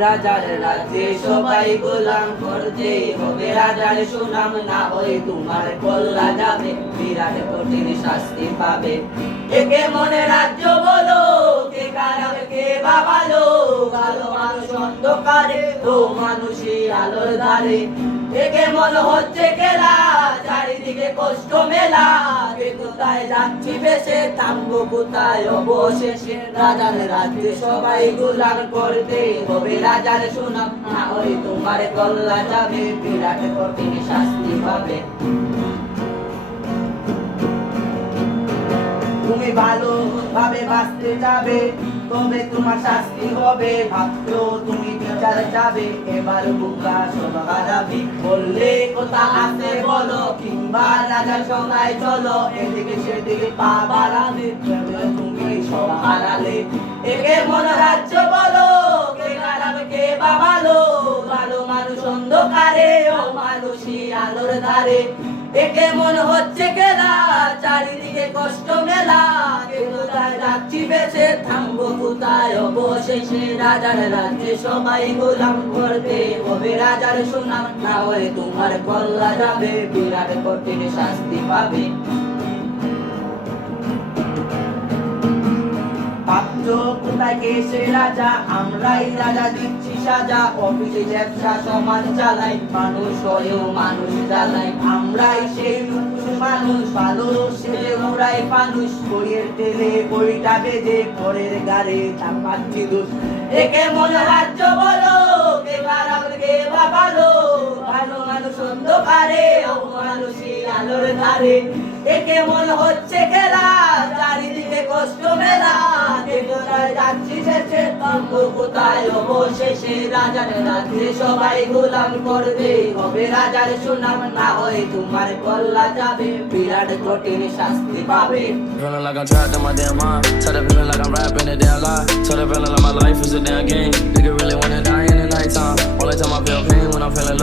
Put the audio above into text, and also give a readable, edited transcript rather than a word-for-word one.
রাজার রাজ্যে সবাই গোলাম করতে হবে রাজার সুনাম না হয় তোমার কল্লা যাবে বিরাট কঠিন শাস্তি পাবে একে মনে রাজ্য বলো কে খারাপ কে বা ভালো ভালো মানুষ অন্ধকারে ও মানুষই আলোর ধারে একে মনে হচ্ছে খেলা চারিদিকে কষ্ট মেলা কে কোথায় যাচ্ছি বেশে থামবো কোথায় অবশেষে রাজার রাজ্যে সবাই গোলাম করতে হবে রাজার সুনাম না হয় তোমার কল্লা যাবে বিরাট কঠিন শাস্তি পাবে তুমি ভালো ভাবে বাঁচতে যাবে তবে তোমার শাস্তি হবে ভাবছো তুমি বিচার যাবে এবার বুকা সব হারাবে বললে কোথা আছে বলো কিংবা রাজার সঙ্গায় চলো এদিকে সেদিকে পা বাড়াবে তুমি সব হারালে একে মনে রাজ্য বলো কে খারাপ কে বা ভালো ভালো মানুষ অন্ধকারে ও মানুষই আলোর ধারে একে মনে হচ্ছে খেলা চারিদিকে কষ্ট মেলা কে কোথায় যাচ্ছি বেঁচে থামবো কোথায় অবশেষে রাজার রাজ্যে সবাই গোলাম করতে হবে রাজার সুনাম না হয় তোমার কল্লা যাবে বিরাট কঠিন শাস্তি পাবে ভাবছো কোথায় গেছে রাজা আমরাই রাজা দিচ্ছি সাজা অফিসে ব্যবসা সমাজ চালাই মানুষ হয়েও মানুষ জ্বালাই আমরাই সেই মানুষ ভালো সেরে উড়াই মানুষ বইয়ের তেলে বইটা বেঁধে পরের গাড়ে চাপাচ্ছি দোষ একে মনে রাজ্য বলো কে খারাপ কে বা ভালো ভালো মানুষ অন্ধকারে ও মানুষই আলোর ধারে একে মনে হচ্ছে খেলা চারিদিকে কষ্ট মেলা কে কোথায় যাচ্ছি শেষে থামবো কোথায় অবশেষে রাজার রাজ্যে সবাই গোলাম করবে হবে রাজার সুনাম না হয় তোমার কল্লা যাবে বিরাট কঠিন শাস্তি পাবে Feeling like I'm trapped in my damn mind. Tell the feeling like I'm rapping a damn lie. Tell the feeling like my life is a damn game. Nigga really wanna die in the nighttime. Only time I feel pain when I'm feeling low.